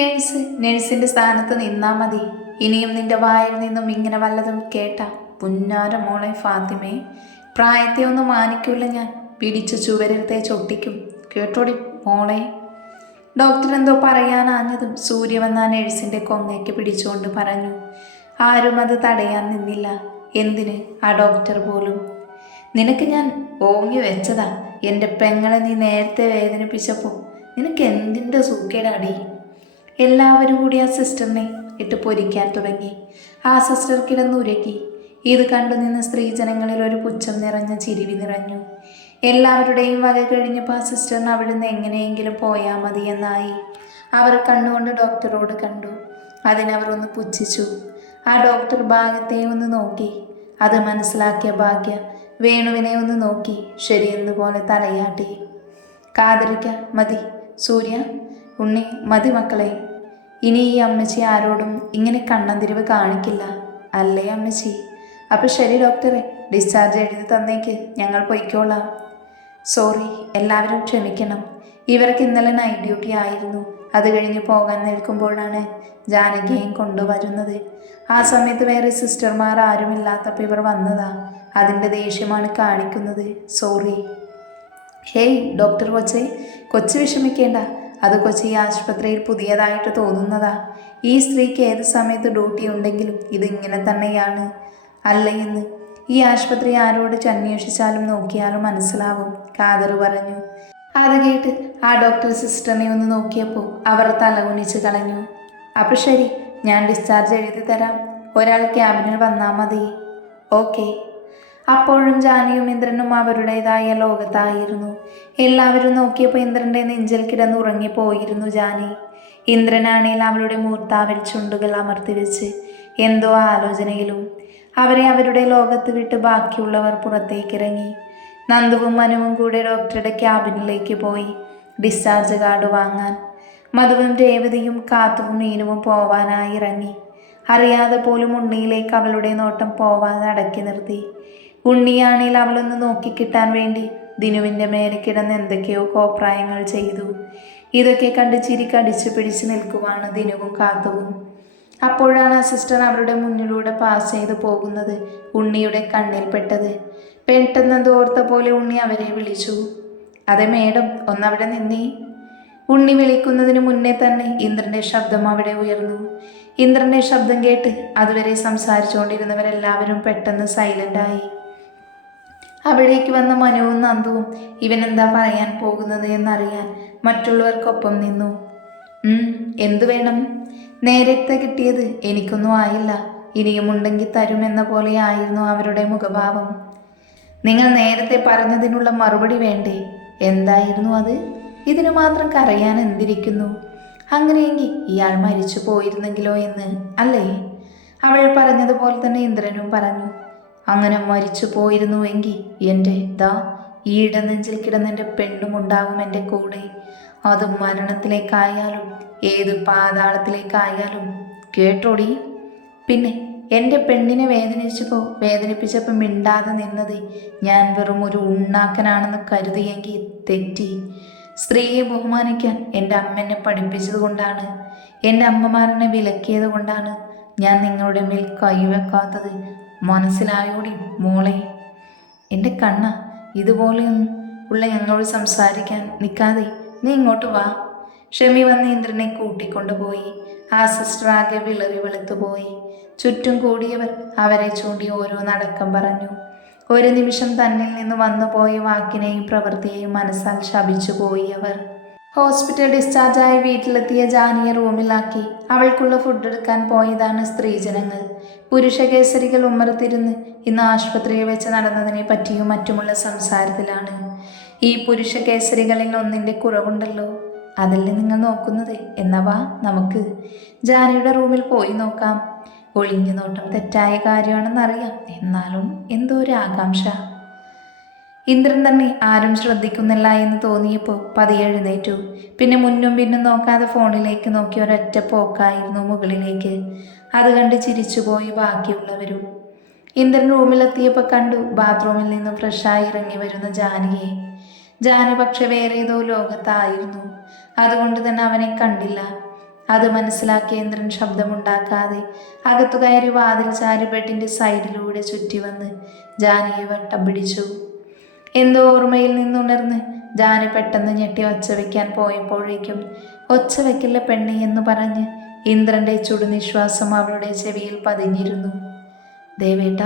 Nurse നേഴ്സിന്റെ സ്ഥാനത്ത് നിന്നാ മതി. ഇനിയും നിന്റെ വായിൽ നിന്നും ഇങ്ങനെ വല്ലതും കേട്ട. പുന്നാര മോളെ ഫാത്തിമേ പ്രായത്തെ ഒന്നും മാനിക്കൂല ഞാൻ. പിടിച്ചു ചുവരത്തെ ചൊട്ടിക്കും. കേട്ടോടി മോളെ? ഡോക്ടർ എന്തോ പറയാനാഞ്ഞതും സൂര്യ വന്ന നേഴ്സിന്റെ കൊങ്ങയ്ക്ക് പിടിച്ചുകൊണ്ട് പറഞ്ഞു ആരും അത് തടയാൻ നിന്നില്ല. എന്തിന് ആ ഡോക്ടർ പോലും? നിനക്ക് ഞാൻ ഓങ്ങി വെച്ചതാ. എന്റെ പെങ്ങളെ നീ നേരത്തെ വേദനിപ്പിച്ചപ്പോൾ നിനക്ക് എന്തിന്റെ സൂക്കേടാടി? എല്ലാവരും കൂടി ആ സിസ്റ്ററിനെ ഇട്ട് പൊരിക്കാൻ തുടങ്ങി. ആ സിസ്റ്റർ കിടന്നുരക്കി ഇത് കണ്ടു നിന്ന് സ്ത്രീജനങ്ങളിൽ ഒരു പുച്ഛം നിറഞ്ഞ ചിരിവി നിറഞ്ഞു. എല്ലാവരുടെയും വക കഴിഞ്ഞപ്പോൾ ആ സിസ്റ്ററിന് അവിടുന്ന് എങ്ങനെയെങ്കിലും പോയാൽ മതി എന്നായി. അവർ കണ്ണുകൊണ്ട് ഡോക്ടറോട് കണ്ടു. അതിനവർ ഒന്ന് പുച്ഛിച്ചു. ആ ഡോക്ടർ ഭാഗത്തെ ഒന്ന് നോക്കി. അത് മനസ്സിലാക്കിയ ഭാഗ്യ വേണുവിനെ ഒന്ന് നോക്കി. ശരിയെന്നുപോലെ തലയാട്ടി. കാതിരിക്ക മതി. സൂര്യ ഉണ്ണി മതി മക്കളെ. ഇനി ഈ അമ്മച്ചി ആരോടും ഇങ്ങനെ കണ്ണന്തിരിവ് കാണിക്കില്ല. അല്ലേ അമ്മച്ചി? അപ്പോൾ ശരി ഡോക്ടറെ ഡിസ്ചാർജ് എഴുതി തന്നേക്ക് ഞങ്ങൾ പൊയ്ക്കോളാം. സോറി എല്ലാവരും ക്ഷമിക്കണം. ഇവർക്ക് ഇന്നലെ നൈറ്റ് ഡ്യൂട്ടി ആയിരുന്നു. അത് കഴിഞ്ഞ് പോകാൻ നിൽക്കുമ്പോഴാണ് ജാനകിയെയും കൊണ്ടുവരുന്നത്. ആ സമയത്ത് വേറെ സിസ്റ്റർമാർ ആരുമില്ലാത്തപ്പോൾ ഇവർ വന്നതാ. അതിന്റെ ദേഷ്യമാണ് കാണിക്കുന്നത്. സോറി ഹേയ് ഡോക്ടർ കൊച്ചെ കൊച്ചു വിഷമിക്കേണ്ട. അത് കൊച്ചി ആശുപത്രിയിൽ പുതിയതായിട്ട് തോന്നുന്നതാ. ഈ സ്ത്രീക്ക് ഏത് സമയത്ത് ഡ്യൂട്ടി ഉണ്ടെങ്കിലും ഇതിങ്ങനെ തന്നെയാണ്. അല്ല എന്ന് ഈ ആശുപത്രി ആരോട് അന്വേഷിച്ചാലും നോക്കിയാലും മനസ്സിലാവും. കാതർ പറഞ്ഞു. അത് കേട്ട് ആ ഡോക്ടർ സിസ്റ്ററിനെ ഒന്ന് നോക്കിയപ്പോൾ അവർ തലകുനിച്ച് കളഞ്ഞു. അപ്പോൾ ശരി ഞാൻ ഡിസ്ചാർജ് എഴുതി തരാം ഒരാൾ ക്യാബിനിൽ വന്നാൽ മതി. ഓക്കെ. അപ്പോഴും ജാനിയും ഇന്ദ്രനും അവരുടേതായ ലോകത്തായിരുന്നു. എല്ലാവരും നോക്കിയപ്പോൾ ഇന്ദ്രന്റെ നെഞ്ചൽ കിടന്ന് ഉറങ്ങിപ്പോയിരുന്നു ജാനി. ഇന്ദ്രനാണേൽ അവളുടെ മൂർത്താവിൽ ചുണ്ടുകൾ അമർത്തി വെച്ച് എന്തോ ആലോചനയിലും അവരെ അവരുടെ ലോകത്ത് വിട്ട് ബാക്കിയുള്ളവർ പുറത്തേക്ക് ഇറങ്ങി നന്ദുവും മനുവും കൂടെ ഡോക്ടറുടെ ക്യാബിനിലേക്ക് പോയി ഡിസ്ചാർജ് കാർഡ് വാങ്ങാൻ. മധുവും രേവതിയും കാത്തുവും മീനുവും പോവാനായി ഇറങ്ങി. അറിയാതെ പോലും ഉണ്ണിയിലേക്ക് അവളുടെ നോട്ടം പോവാൻ അടക്കി നിർത്തി. ഉണ്ണിയാണെങ്കിൽ അവളൊന്ന് നോക്കിക്കിട്ടാൻ വേണ്ടി ദിനുവിന്റെ മേലെ കിടന്ന് എന്തൊക്കെയോ കോപ്രായങ്ങൾ ചെയ്തു. ഇതൊക്കെ കണ്ട് ചിരി കടിച്ചു പിടിച്ചു നിൽക്കുവാണ് ദിനുവും കാത്തുവും. അപ്പോഴാണ് ആ സിസ്റ്റർ അവരുടെ മുന്നിലൂടെ പാസ് ചെയ്തു പോകുന്നത് ഉണ്ണിയുടെ കണ്ണിൽപ്പെട്ടത് പെട്ടെന്ന് ഓർത്ത പോലെ ഉണ്ണി അവരെ വിളിച്ചു. അതെ മേഡം ഒന്നവിടെ നിന്നേ. ഉണ്ണി വിളിക്കുന്നതിന് മുന്നേ തന്നെ ഇന്ദ്രന്റെ ശബ്ദം അവിടെ ഉയർന്നു. ഇന്ദ്രന്റെ ശബ്ദം കേട്ട് അതുവരെ സംസാരിച്ചുകൊണ്ടിരുന്നവരെല്ലാവരും പെട്ടെന്ന് സൈലന്റായി അവിടേക്ക് വന്ന മനുവും നന്ദുവും ഇവനെന്താ പറയാൻ പോകുന്നത് എന്നറിയാൻ മറ്റുള്ളവർക്കൊപ്പം നിന്നു. എന്തു വേണം? നേരത്തെ കിട്ടിയത് എനിക്കൊന്നും ആയില്ല. ഇനിയുമുണ്ടെങ്കിൽ തരുമെന്ന പോലെ ആയിരുന്നു അവരുടെ മുഖഭാവം. നിങ്ങൾ നേരത്തെ പറഞ്ഞതിനുള്ള മറുപടി വേണ്ടേ? എന്തായിരുന്നു അത്? ഇതിനു മാത്രം കരയാൻ എന്തിരിക്കുന്നു? അങ്ങനെയെങ്കിൽ ഇയാൾ മരിച്ചു പോയിരുന്നെങ്കിലോ എന്ന് അല്ലേ? അവൾ പറഞ്ഞതുപോലെ തന്നെ ഇന്ദ്രനും പറഞ്ഞു. അങ്ങനെ മരിച്ചു പോയിരുന്നുവെങ്കിൽ എന്റെ ദാ ഈ ഇടനെഞ്ചിൽ കിടന്നെന്റെ പെണ്ണും ഉണ്ടാവും എന്റെ കൂടെ. അത് മരണത്തിലേക്കായാലും ഏത് പാതാളത്തിലേക്കായാലും. കേട്ടോടി? പിന്നെ എന്റെ പെണ്ണിനെ വേദനിച്ചപ്പോൾ വേദനിപ്പിച്ചപ്പോൾ മിണ്ടാതെ നിന്നത് ഞാൻ വെറും ഒരു ഉണ്ണാക്കനാണെന്ന് കരുതിയെങ്കിൽ തെറ്റി. സ്ത്രീയെ ബഹുമാനിക്കാൻ എന്റെ അമ്മ പഠിപ്പിച്ചത് കൊണ്ടാണ് എന്റെ അമ്മമാരനെ വിലക്കിയത് കൊണ്ടാണ് ഞാൻ നിങ്ങളുടെ മേൽ കൈവെക്കാത്തത്. മനസ്സിലായോടി മോളെ. എന്റെ കണ്ണ ഇതുപോലെയൊന്നും ഉള്ള ഞങ്ങളോട് സംസാരിക്കാൻ നിൽക്കാതെ നീ ഇങ്ങോട്ട് വാ. ക്ഷമി വന്ന് ഇന്ദ്രനെ കൂട്ടിക്കൊണ്ടുപോയി ആ സിസ്റ്റർ ആകെ വിളറി വെളുത്തുപോയി ചുറ്റും കൂടിയവർ അവരെ ചൂണ്ടി ഓരോ നടക്കം പറഞ്ഞു. ഒരു നിമിഷം തന്നിൽ നിന്ന് വന്നുപോയ വാക്കിനെയും പ്രവൃത്തിയെയും മനസ്സാൽ ശപിച്ചു പോയി അവർ. ഹോസ്പിറ്റൽ ഡിസ്ചാർജായി വീട്ടിലെത്തിയ ജാനിയെ റൂമിലാക്കി. അവൾക്കുള്ള ഫുഡ് എടുക്കാൻ പോയതാണ് സ്ത്രീജനങ്ങൾ. പുരുഷകേസരികൾ ഉമ്മർത്തിരുന്ന് ഇന്ന് ആശുപത്രിയിൽ വെച്ച് നടന്നതിനെ പറ്റിയും മറ്റുമുള്ള സംസാരത്തിലാണ്. ഈ പുരുഷകേസരികളിൽ ഒന്നിന്റെ കുറവുണ്ടല്ലോ. അതല്ലേ നിങ്ങൾ നോക്കുന്നത്. എന്നവാ നമുക്ക്. ജാനയുടെ റൂമിൽ പോയി നോക്കാം. ഒളിഞ്ഞു നോട്ടം തെറ്റായ കാര്യമാണെന്നറിയാം എന്നാലും എന്തോ ഒരു ആകാംക്ഷ. ഇന്ദ്രൻ തന്നെ ആരും ശ്രദ്ധിക്കുന്നില്ല എന്ന് തോന്നിയപ്പോൾ പതിയെ എഴുന്നേറ്റു. പിന്നെ മുന്നും പിന്നും നോക്കാതെ ഫോണിലേക്ക് നോക്കി ഒരൊറ്റ പോക്കായിരുന്നു മുകളിലേക്ക്. അത് കണ്ട് ചിരിച്ചുപോയി ബാക്കിയുള്ളവരും. ഇന്ദ്രൻ റൂമിലെത്തിയപ്പോൾ കണ്ടു ബാത്റൂമിൽ നിന്ന് ഫ്രഷായി ഇറങ്ങി വരുന്ന ജാനകിയെ. ജാനി പക്ഷെ വേറെ ഏതോ ലോകത്തായിരുന്നു. അതുകൊണ്ട് തന്നെ അവനെ കണ്ടില്ല. അത് മനസ്സിലാക്കിയ ഇന്ദ്രൻ ശബ്ദമുണ്ടാക്കാതെ അകത്തു കയറി വാതിൽ ചാരി സൈഡിലൂടെ ചുറ്റി വന്ന് ജാനിയെ വട്ടം പിടിച്ചു. എന്തോ ഓർമ്മയിൽ നിന്നുണർന്ന് ജാന പെട്ടെന്ന് ഞെട്ടി ഒച്ച വയ്ക്കാൻ പോയപ്പോഴേക്കും ഒച്ച വയ്ക്കില്ല പെണ്ണി എന്ന് പറഞ്ഞ് ഇന്ദ്രന്റെ ചുടുനിശ്വാസം അവളുടെ ചെവിയിൽ പതിഞ്ഞിരുന്നു. ദേവേട്ട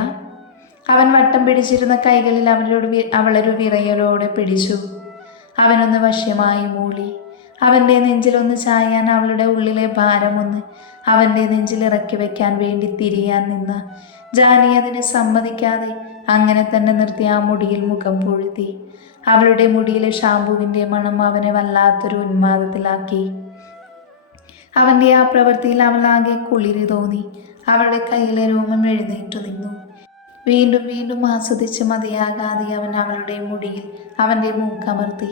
അവൻ വട്ടം പിടിച്ചിരുന്ന കൈകളിൽ അവരോട് അവളൊരു വിറയലോടെ പിടിച്ചു. അവനൊന്ന് വശ്യമായി മൂളി. അവന്റെ നെഞ്ചിലൊന്ന് ചായാൻ അവളുടെ ഉള്ളിലെ ഭാരമൊന്ന് അവന്റെ നെഞ്ചിൽ ഇറക്കി വെക്കാൻ വേണ്ടി തിരിയാൻ നിന്ന. ജാനി അതിനെ സമ്മതിക്കാതെ അങ്ങനെ തന്നെ നിർത്തി ആ മുടിയിൽ മുഖം പൊഴുത്തി അവളുടെ മുടിയിലെ ഷാമ്പുവിന്റെ മണം അവനെ വല്ലാത്തൊരു ഉന്മാദത്തിലാക്കി. അവന്റെ ആ പ്രവൃത്തിയിൽ അവളാകെ കുളിരി തോന്നി. അവളുടെ കയ്യിലെ രോമം എഴുന്നേറ്റു നിന്നു. വീണ്ടും വീണ്ടും ആസ്വദിച്ച് മതിയാകാതെ അവൻ അവളുടെ മുടിയിൽ അവന്റെ മൂക്കമർത്തി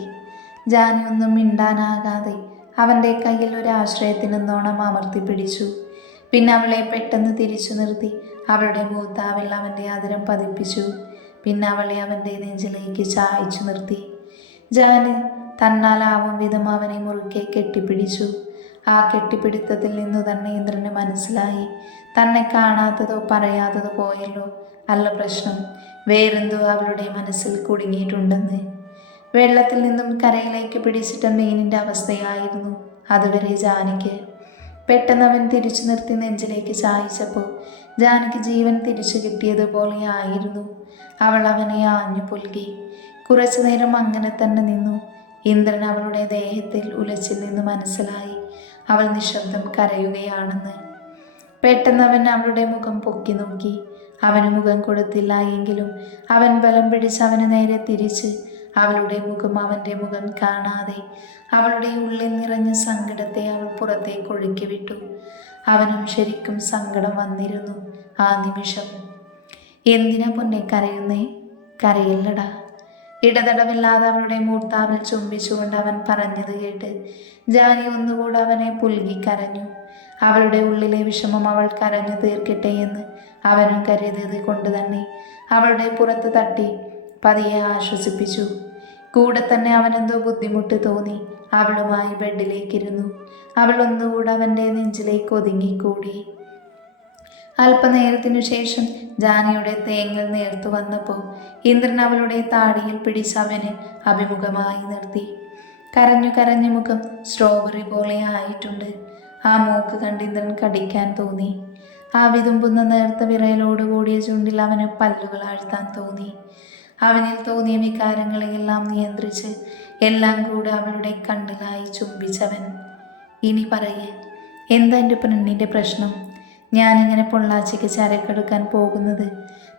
ജാനി ഒന്നും മിണ്ടാനാകാതെ അവന്റെ കയ്യിൽ ഒരു ആശ്രയത്തിനെന്നോണം അമർത്തി പിടിച്ചു. പിന്നെ അവളെ പെട്ടെന്ന് തിരിച്ചു നിർത്തി അവളുടെ മൂത്താവിൽ അവന്റെ ആദരം പതിപ്പിച്ചു. പിന്നെ അവളെ അവന്റെ നെഞ്ചിലേക്ക് ചായച്ചു നിർത്തി. ജാന് തന്നാലാവും വിധം അവനെ മുറുക്കെ കെട്ടിപ്പിടിച്ചു. ആ കെട്ടിപ്പിടുത്തത്തിൽ നിന്നു തന്നെ ഇന്ദ്രന് മനസ്സിലായി. തന്നെ കാണാത്തതോ പറയാത്തതോ പോയല്ലോ. അല്ല പ്രശ്നം. വേറെന്തോ അവളുടെ മനസ്സിൽ കുടുങ്ങിയിട്ടുണ്ടെന്ന്. വെള്ളത്തിൽ നിന്നും കരയിലേക്ക് പിടിച്ചിട്ട മീനിന്റെ അവസ്ഥയായിരുന്നു അതുവരെ ജാനിക്ക് പെട്ടെന്ന് അവൻ തിരിച്ചു നിർത്തി നെഞ്ചിലേക്ക് ചായച്ചപ്പോൾ ജാനകി ജീവൻ തിരിച്ചു കിട്ടിയതുപോലെ ആയിരുന്നു. അവൾ അവനെ ആഞ്ഞു പുൽകി. കുറച്ചു നേരം അങ്ങനെ തന്നെ നിന്നു. ഇന്ദ്രൻ അവളുടെ ദേഹത്തിൽ ഉലച്ചിൽ നിന്ന് മനസ്സിലായി. അവൾ നിശബ്ദം കരയുകയാണെന്ന്. പെട്ടെന്ന് അവൻ അവളുടെ മുഖം പൊക്കി നോക്കി. അവന് മുഖം കൊടുത്തില്ല എങ്കിലും അവൻ ബലം പിടിച്ച് അവന് നേരെ തിരിച്ച് അവളുടെ മുഖം അവന്റെ മുഖം കാണാതെ അവളുടെ ഉള്ളിൽ നിറഞ്ഞ സങ്കടത്തെ അവൾ പുറത്തേക്ക് ഒഴുക്കി വിട്ടു. അവനും ശരിക്കും സങ്കടം വന്നിരുന്നു ആ നിമിഷം. എന്തിനാ പൊന്നെ കരയുന്നേ? കരയില്ലടാ. ഇടതടവില്ലാതെ അവളുടെ മൂർത്താവിൽ ചുംബിച്ചുകൊണ്ട് അവൻ പറഞ്ഞത് കേട്ട് ജാനി ഒന്നുകൂടെ അവനെ പുൽകി കരഞ്ഞു. അവളുടെ ഉള്ളിലെ വിഷമം അവൾ കരഞ്ഞു തീർക്കട്ടെ എന്ന് അവനും കരുതിയത് കൊണ്ട് തന്നെ അവളുടെ പുറത്ത് തട്ടി പതിയെ ആശ്വസിപ്പിച്ചു. കൂടെ തന്നെ അവനെന്തോ ബുദ്ധിമുട്ട് തോന്നി. അവളുമായി ബെഡിലേക്കിരുന്നു. അവൾ ഒന്നുകൂടെ അവന്റെ നെഞ്ചിലേക്ക് ഒതുങ്ങിക്കൂടി. അല്പനേരത്തിനു ശേഷം ജാനിയുടെ തേങ്ങൽ നേർത്തു വന്നപ്പോൾ ഇന്ദ്രൻ അവളുടെ താടിയിൽ പിടിച്ച് അവന് അഭിമുഖമായി നിർത്തി. കരഞ്ഞു കരഞ്ഞു മുഖം സ്ട്രോബെറി പോലെ ആയിട്ടുണ്ട്. ആ മൂക്ക് കണ്ട് ഇന്ദ്രൻ കടിക്കാൻ തോന്നി. ആ വിതുമ്പുന്ന നേർത്ത വിറയലോട് കൂടിയ ചുണ്ടിൽ അവന് പല്ലുകൾ ആഴ്ത്താൻ തോന്നി. അവനിൽ തോന്നിയ വികാരങ്ങളെയെല്ലാം നിയന്ത്രിച്ച് എല്ലാം കൂടെ അവളുടെ കണ്ണിലായി ചുംബിച്ചവൻ. ഇനി പറയേ എന്താ എന്റെ പെണ്ണിന്റെ പ്രശ്നം? ഞാനിങ്ങനെ പൊള്ളാച്ചിക്ക് ചരക്കെടുക്കാൻ പോകുന്നത്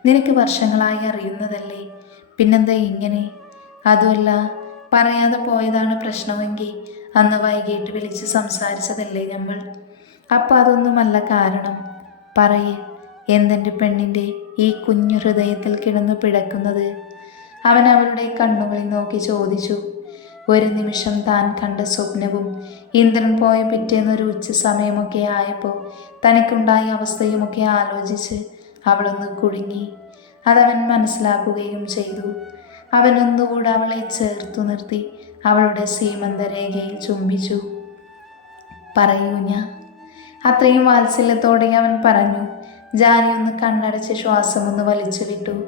നിനക്ക് വർഷങ്ങളായി അറിയുന്നതല്ലേ? പിന്നെന്താ ഇങ്ങനെ? അതുമല്ല പറയാതെ പോയതാണ് പ്രശ്നമെങ്കിൽ അന്ന് വൈകിട്ട് വിളിച്ച് സംസാരിച്ചതല്ലേ നമ്മൾ? അപ്പം അതൊന്നുമല്ല കാരണം. പറയേ എന്തെന്റെ പെണ്ണിന്റെ ഈ കുഞ്ഞു ഹൃദയത്തിൽ കിടന്നു പിടക്കുന്നത്? അവൻ അവരുടെ കണ്ണുകളിൽ നോക്കി ചോദിച്ചു. ഒരു നിമിഷം താൻ കണ്ട സ്വപ്നവും ഇന്ദ്രൻ പോയ പിറ്റേന്നൊരു ഉച്ച സമയമൊക്കെ ആയപ്പോൾ തനിക്കുണ്ടായ അവസ്ഥയുമൊക്കെ ആലോചിച്ച് അവളൊന്ന് കുടുങ്ങി. അതവൻ മനസ്സിലാക്കുകയും ചെയ്തു. അവനൊന്നുകൂടെ അവളെ ചേർത്തു നിർത്തി അവളുടെ സീമന്തരേഖയിൽ ചുംബിച്ചു. പറയൂ ഞാൻ അത്രയും വാത്സല്യത്തോടെ അവൻ പറഞ്ഞു. ജാനി ഒന്ന് കണ്ണടച്ച് ശ്വാസമൊന്ന് വലിച്ചു വിട്ടു.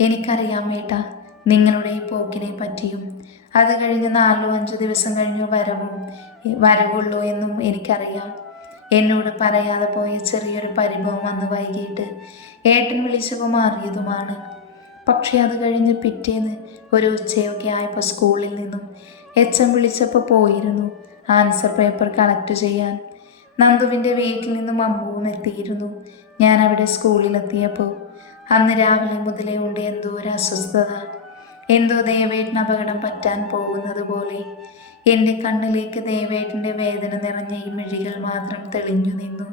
എനിക്കറിയാം ഏട്ട നിങ്ങളുടെ പോക്കിനെ പറ്റിയും അത് കഴിഞ്ഞ് നാലോ അഞ്ചോ ദിവസം കഴിഞ്ഞു വരവും വരവുള്ളൂ എന്നും എനിക്കറിയാം. എന്നോട് പറയാതെ പോയ ചെറിയൊരു പരിഭവം വന്ന് വൈകിട്ട് ഏട്ടൻ വിളിച്ചപ്പോൾ മാറിയതുമാണ്. പക്ഷേ അത് കഴിഞ്ഞ് പിറ്റേന്ന് ഒരു ഉച്ചയൊക്കെ ആയപ്പോൾ സ്കൂളിൽ നിന്നും എച്ച് എം വിളിച്ചപ്പോൾ പോയിരുന്നു ആൻസർ പേപ്പർ കളക്ട് ചെയ്യാൻ. നന്ദുവിന്റെ വീട്ടിൽ നിന്നും അമ്മുവും എത്തിയിരുന്നു. ഞാൻ അവിടെ സ്കൂളിലെത്തിയപ്പോൾ അന്ന് രാവിലെ മുതലേ ഉണ്ട് എന്തോ ഒരു അസ്വസ്ഥത. എന്തോ ദേവേട്ടന് അപകടം പറ്റാൻ പോകുന്നത് പോലെ. എന്റെ കണ്ണിലേക്ക് ദേവേട്ടന്റെ വേദന നിറഞ്ഞ ഈ മിഴികൾ മാത്രം തെളിഞ്ഞു നിന്നു.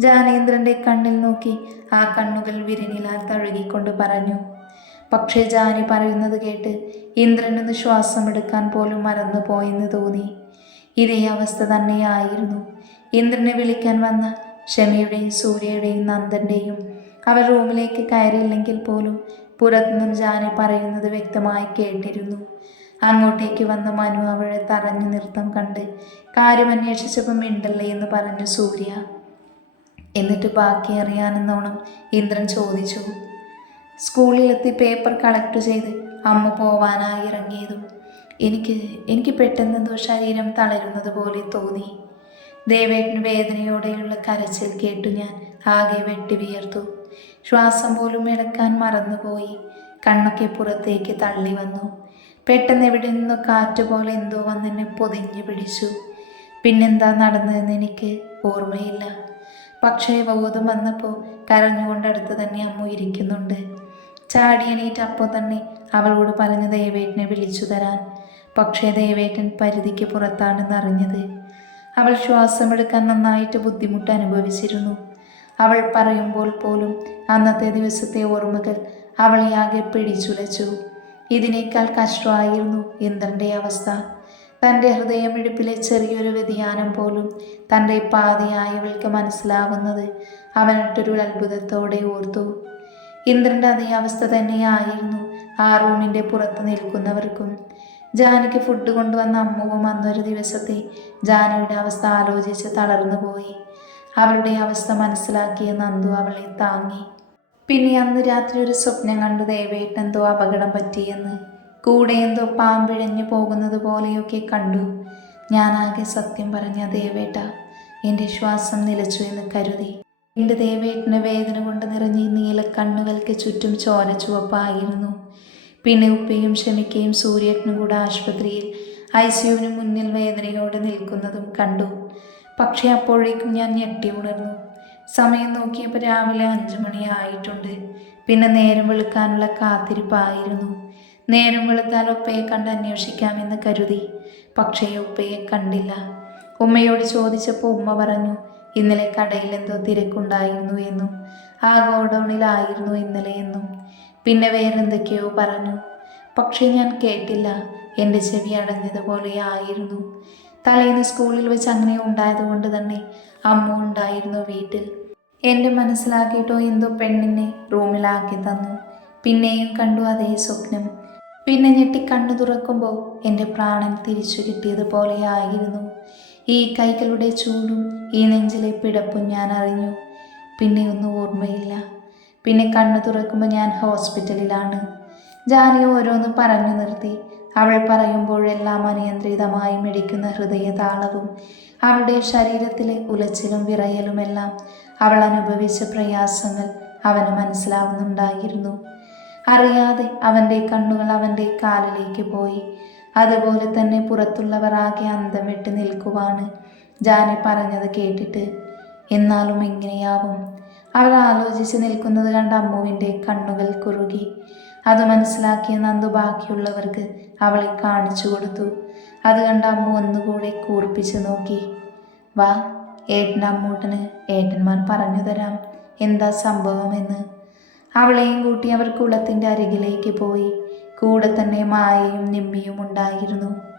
ജാനേന്ദ്രന്റെ കണ്ണിൽ നോക്കി ആ കണ്ണുകൾ വിരനിലാൽ തഴുകിക്കൊണ്ട് പറഞ്ഞു പക്ഷേ ജാനി പറയുന്നത് കേട്ട് ഇന്ദ്രനൊന്ന് ശ്വാസമെടുക്കാൻ പോലും മറന്നു പോയെന്ന് തോന്നി. ഇതേ അവസ്ഥ തന്നെയായിരുന്നു. ഇന്ദ്രനെ വിളിക്കാൻ വന്ന ക്ഷമയുടെയും സൂര്യയുടെയും നന്ദന്റെയും അവർ റൂമിലേക്ക് കയറിയില്ലെങ്കിൽ പോലും പുറത്തുനിന്നും ജാനി പറയുന്നത് വ്യക്തമായി കേട്ടിരുന്നു. അങ്ങോട്ടേക്ക് വന്ന മനു അവളെ തറഞ്ഞു നൃത്തം കണ്ട് കാര്യം അന്വേഷിച്ചപ്പോൾ മിണ്ടല്ലേ എന്ന് പറഞ്ഞു സൂര്യ. എന്നിട്ട് ബാക്കി അറിയാനെന്നോണം ഇന്ദ്രൻ ചോദിച്ചു. സ്കൂളിലെത്തി പേപ്പർ കളക്ട് ചെയ്ത് അമ്മ പോവാനായി ഇറങ്ങിയതും എനിക്ക് എനിക്ക് പെട്ടെന്ന് എന്തോ ശരീരം തളരുന്നത് പോലെ തോന്നി. ദേവേട്ടന് വേദനയോടെയുള്ള കരച്ചിൽ കേട്ടു ഞാൻ ആകെ വെട്ടി വിയർത്തു. ശ്വാസം പോലും എടുക്കാൻ മറന്നുപോയി. കണ്ണൊക്കെ പുറത്തേക്ക് തള്ളി വന്നു. പെട്ടെന്ന് എവിടെ നിന്നോ കാറ്റ് പോലെ എന്തോ വന്നെന്നെ പൊതിഞ്ഞു പിടിച്ചു. പിന്നെന്താ നടന്നതെന്ന് എനിക്ക് ഓർമ്മയില്ല. പക്ഷേ ബോധം വന്നപ്പോൾ കരഞ്ഞുകൊണ്ട് അടുത്ത് തന്നെ അമ്മ ഇരിക്കുന്നുണ്ട്. ചാടി എണീറ്റ് അപ്പോൾ തന്നെ അവളോട് പറഞ്ഞ് ദേവേട്ടനെ വിളിച്ചു തരാൻ. പക്ഷേ ദേവേട്ടൻ പരിധിക്ക് പുറത്താണെന്ന് അറിഞ്ഞത് അവൾ ശ്വാസമെടുക്കാൻ നന്നായിട്ട് ബുദ്ധിമുട്ട് അനുഭവിച്ചിരുന്നു. അവൾ പറയുമ്പോൾ പോലും അന്നത്തെ ദിവസത്തെ ഓർമ്മകൾ അവളെ ആകെ പിടിച്ചുലച്ചു. ഇതിനേക്കാൾ കഷ്ടമായിരുന്നു ഇന്ദ്രന്റെ അവസ്ഥ. തന്റെ ഹൃദയമിടിപ്പിലെ ചെറിയൊരു വ്യതിയാനം പോലും തന്റെ പാതിയായവൾക്ക് മനസ്സിലാവുന്നത് അവനൊട്ടൊരു അത്ഭുതത്തോടെ ഓർത്തു. ഇന്ദ്രന്റെ അതേ അവസ്ഥ തന്നെയായിരുന്നു ആ റൂമിന്റെ പുറത്ത് നിൽക്കുന്നവർക്കും. ജാനയ്ക്ക് ഫുഡ് കൊണ്ടുവന്ന അമ്മുവും അന്നൊരു ദിവസത്തെ ജാനയുടെ അവസ്ഥ ആലോചിച്ച് തളർന്നു പോയി അവളുടെ അവസ്ഥ മനസ്സിലാക്കിയ നന്ദു അവളെ താങ്ങി. പിന്നെ അന്ന് രാത്രി ഒരു സ്വപ്നം കണ്ടു ദേവേട്ടൻ എന്തോ അപകടം പറ്റിയെന്ന്. കൂടെ എന്തോ പാമ്പിഴഞ്ഞു പോകുന്നത് പോലെയൊക്കെ കണ്ടു. ഞാനാകെ സത്യം പറഞ്ഞ ദേവേട്ട എന്റെ ശ്വാസം നിലച്ചു എന്ന് കരുതി. എന്റെ ദേവേട്ടനെ വേദന കൊണ്ട് നിറഞ്ഞ നീല കണ്ണുകൾക്ക് ചുറ്റും ചോര ചുവപ്പായിരുന്നു. പിന്നെ ഉപ്പയും ക്ഷമിക്കയും സൂര്യേട്ടനും കൂടെ ആശുപത്രിയിൽ ഐ സിയുവിന് മുന്നിൽ വേദനയോടെ നിൽക്കുന്നതും കണ്ടു. പക്ഷേ അപ്പോഴേക്കും ഞാൻ ഞെട്ടി ഉണർന്നു. സമയം നോക്കിയപ്പോൾ രാവിലെ അഞ്ചു മണിയായിട്ടുണ്ട് പിന്നെ നേരം വെളുക്കാനുള്ള കാത്തിരിപ്പായിരുന്നു നേരം വെളുത്താൽ ഉപ്പയെ കണ്ട് അന്വേഷിക്കാമെന്ന് കരുതി. പക്ഷേ ഉപ്പയെ കണ്ടില്ല. ഉമ്മയോട് ചോദിച്ചപ്പോൾ ഉമ്മ പറഞ്ഞു ഇന്നലെ കടയിൽ എന്തോ തിരക്കുണ്ടായിരുന്നു എന്നും ആ ഗോഡൗണിലായിരുന്നു ഇന്നലെ എന്നും. പിന്നെ വേറെന്തൊക്കെയോ പറഞ്ഞു. പക്ഷേ ഞാൻ കേട്ടില്ല. എന്റെ ചെവി അടഞ്ഞതുപോലെ ആയിരുന്നു. തലേന്ന് സ്കൂളിൽ വെച്ച് അങ്ങനെ ഉണ്ടായതുകൊണ്ട് തന്നെ അമ്മ ഉണ്ടായിരുന്നു വീട്ടിൽ. എന്റെ മനസ്സിലാക്കിയിട്ടോ എന്തോ പെണ്ണിനെ റൂമിലാക്കി തന്നു. പിന്നെയും കണ്ടു അതേ സ്വപ്നം. പിന്നെ ഞെട്ടി കണ്ണു തുറക്കുമ്പോൾ എന്റെ പ്രാണൻ തിരിച്ചു കിട്ടിയതുപോലെ ആയിരുന്നു. ഈ കൈകളുടെ ചൂടും ഈ നെഞ്ചിലെ പിടപ്പും ഞാൻ അറിഞ്ഞു. പിന്നെ ഒന്നും ഓർമ്മയില്ല. പിന്നെ കണ്ണു തുറക്കുമ്പോൾ ഞാൻ ഹോസ്പിറ്റലിലാണ്. ജാനി ഓരോന്ന് പറഞ്ഞു നിർത്തി. അവൾ പറയുമ്പോഴെല്ലാം അനിയന്ത്രിതമായി മിടിക്കുന്ന ഹൃദയതാളവും അവളുടെ ശരീരത്തിലെ ഉലച്ചിലും വിറയലുമെല്ലാം അവൾ അനുഭവിച്ച പ്രയാസങ്ങൾ അവന് മനസ്സിലാവുന്നുണ്ടായിരുന്നു. അറിയാതെ അവന്റെ കണ്ണുകൾ അവന്റെ കാലിലേക്ക് പോയി. അതുപോലെ തന്നെ പുറത്തുള്ളവർ ആകെ അന്തം വിട്ട് നിൽക്കുവാണ്. ജാനി പറഞ്ഞത് കേട്ടിട്ട് എന്നാലും എങ്ങനെയാവും? അവൾ ആലോചിച്ച് നിൽക്കുന്നത് കണ്ട് അമ്മുവിന്റെ കണ്ണുകൾ കുറുകി. അത് മനസ്സിലാക്കിയ നന്ദു ബാക്കിയുള്ളവർക്ക് അവളെ കാണിച്ചു കൊടുത്തു. അത് കണ്ട അമ്മു ഒന്നുകൂടെ കൂർപ്പിച്ചു നോക്കി. വാ ഏട്ടൻ അമ്മൂട്ടന് ഏട്ടന്മാർ പറഞ്ഞു തരാം. എന്താ സംഭവമെന്ന്? അവളെയും കൂട്ടി അവർ കുളത്തിന്റെ അരികിലേക്ക് പോയി. കൂടെ തന്നെ മായയും നിമ്മിയും ഉണ്ടായിരുന്നു.